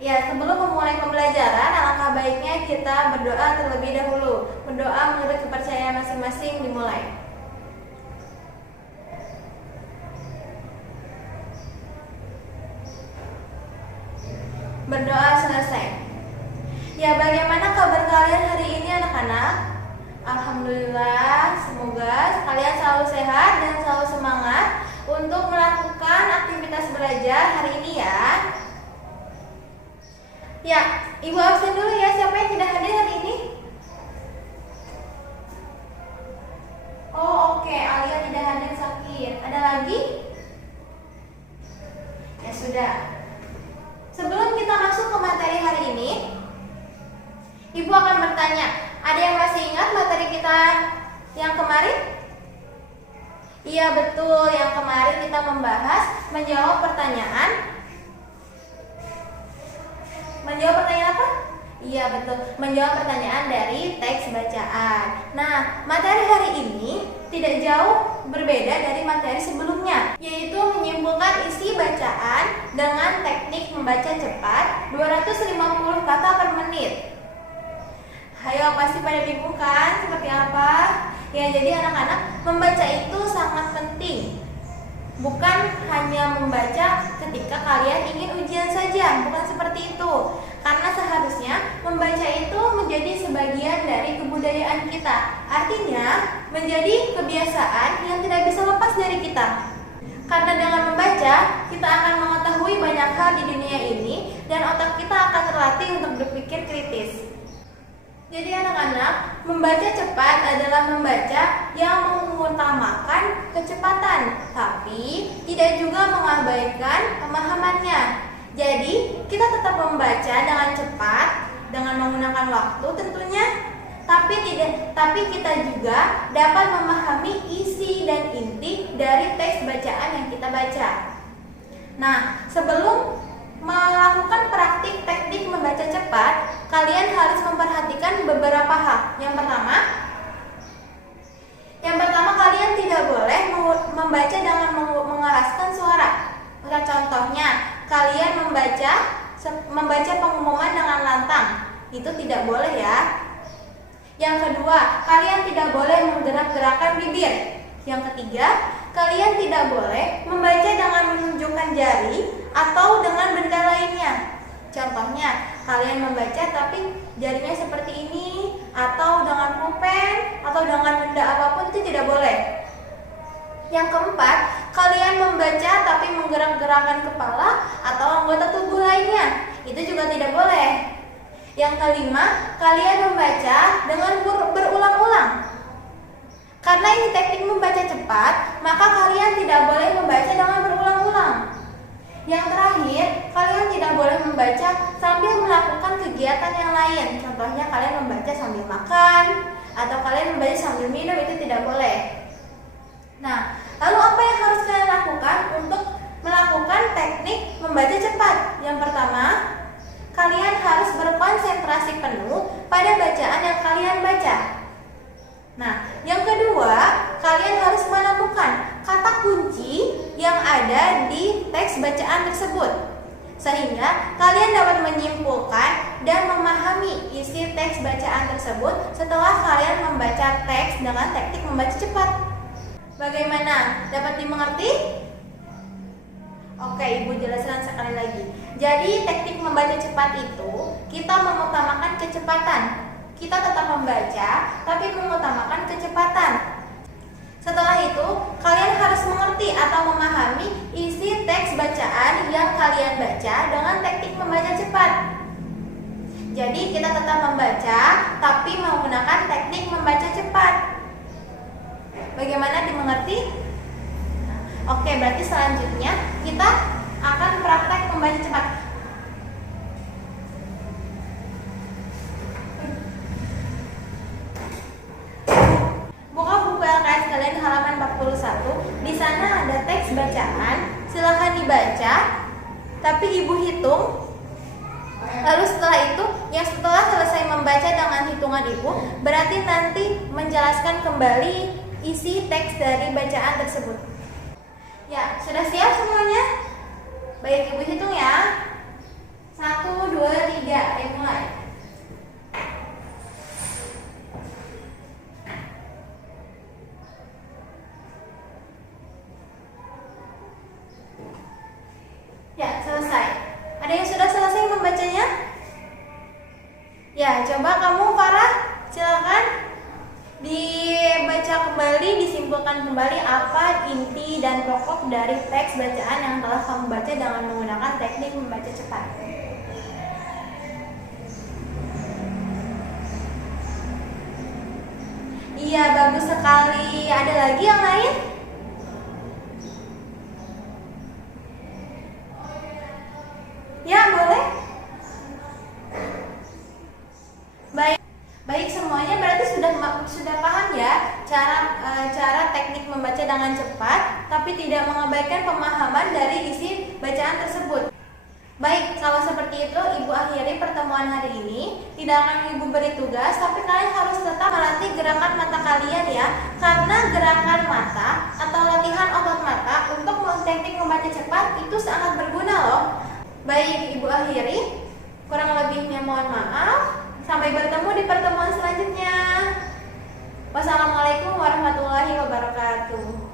Ya, sebelum memulai pembelajaran, alangkah baiknya kita berdoa terlebih dahulu. Berdoa menurut kepercayaan masing-masing dimulai. Berdoa selesai. Ya, bagaimana kabar kalian hari ini anak-anak? Alhamdulillah, semoga kalian selalu sehat dan selalu semangat untuk melakukan aktivitas belajar hari ini ya. Ya, Ibu absen dulu ya, siapa yang tidak hadir hari ini? Oh oke, Alia tidak hadir sakit. Ada lagi? Ya sudah. Sebelum kita masuk ke materi hari ini, Ibu akan bertanya, ada yang masih ingat materi kita yang kemarin? Iya betul, yang kemarin kita membahas menjawab pertanyaan. Menjawab pertanyaan apa? Iya betul, menjawab pertanyaan dari teks bacaan. Nah, materi hari ini tidak jauh berbeda dari materi sebelumnya, yaitu menyimpulkan isi bacaan dengan teknik membaca cepat 250 kata per menit. Ayo, pasti pada bingung kan seperti apa? Ya, jadi anak-anak, membaca itu sangat penting. Bukan hanya membaca ketika kalian ingin ujian saja, bukan seperti itu. Karena seharusnya membaca itu menjadi sebagian dari kebudayaan kita. Artinya, menjadi kebiasaan yang tidak bisa lepas dari kita. Karena dengan membaca, kita akan mengetahui banyak hal di dunia ini dan otak kita akan terlatih untuk berpikir kritis. Jadi anak-anak, membaca cepat adalah membaca yang mengutamakan kecepatan, tapi tidak juga mengabaikan pemahamannya. Jadi, kita tetap membaca dengan cepat, dengan menggunakan waktu tentunya, tapi kita juga dapat memahami isi dan inti dari teks bacaan yang kita baca. Nah, sebelum melakukan praktik teknik membaca cepat, kalian harus memperhatikan beberapa hal. Yang pertama kalian tidak boleh membaca dengan mengeraskan suara. Contohnya, kalian membaca pengumuman dengan lantang. Itu tidak boleh ya. Yang kedua, kalian tidak boleh menggerak-gerakkan bibir. Yang ketiga, kalian tidak boleh membaca dengan menunjukkan jari atau dengan benda lainnya. Contohnya, kalian membaca tapi jarinya seperti ini, atau dengan pulpen, atau dengan benda apapun, itu tidak boleh. Yang keempat, kalian membaca tapi menggerak-gerakkan kepala atau anggota tubuh lainnya. Itu juga tidak boleh. Yang kelima, kalian membaca dengan berulang-ulang. Karena ini teknik membaca cepat, maka kalian tidak boleh membaca dengan berulang-ulang. Yang terakhir, kalian tidak boleh membaca sambil melakukan kegiatan yang lain. Contohnya kalian membaca sambil makan, atau kalian membaca sambil minum, itu tidak boleh. Nah, lalu apa yang harus kalian lakukan untuk melakukan teknik membaca cepat? Yang pertama, kalian harus berkonsentrasi penuh pada bacaan yang kalian baca. Nah, yang kedua, kalian harus menemukan kata kunci yang ada di teks bacaan tersebut, sehingga kalian dapat menyimpulkan dan memahami isi teks bacaan tersebut setelah kalian membaca teks dengan teknik membaca cepat. Bagaimana? Dapat dimengerti? Oke, Ibu jelaskan sekali lagi. Jadi, teknik membaca cepat itu kita mengutamakan kecepatan. Kita tetap membaca, tapi mengutamakan kecepatan. Setelah itu, kalian harus mengerti atau memahami isi teks bacaan yang kalian baca dengan teknik membaca cepat. Jadi, kita tetap membaca, tapi menggunakan teknik membaca cepat. Bagaimana dimengerti? Oke, berarti selanjutnya kita akan praktek membaca cepat. Buka buku LKS kalian halaman 41. Di sana ada teks bacaan. Silahkan dibaca, tapi Ibu hitung. Lalu setelah itu, setelah selesai membaca dengan hitungan Ibu, berarti nanti menjelaskan kembali isi teks dari bacaan tersebut. Ya, sudah siap semuanya? Baik, Ibu hitung ya. 1, 2, membacanya? Ya, coba kamu Farah, silakan dibaca kembali, disimpulkan kembali apa inti dan pokok dari teks bacaan yang telah kamu baca dengan menggunakan teknik membaca cepat. Iya, bagus sekali. Ada lagi yang lain? Ya, boleh. Baik semuanya, berarti sudah paham ya cara teknik membaca dengan cepat, tapi tidak mengabaikan pemahaman dari isi bacaan tersebut. Baik, kalau seperti itu Ibu akhiri pertemuan hari ini. Tidak akan Ibu beri tugas, tapi kalian harus tetap melatih gerakan mata kalian ya. Karena gerakan mata atau latihan otot mata untuk teknik membaca cepat itu sangat berguna loh. Baik, Ibu akhiri. Kurang lebihnya mohon maaf. Sampai bertemu di pertemuan selanjutnya. Wassalamualaikum warahmatullahi wabarakatuh.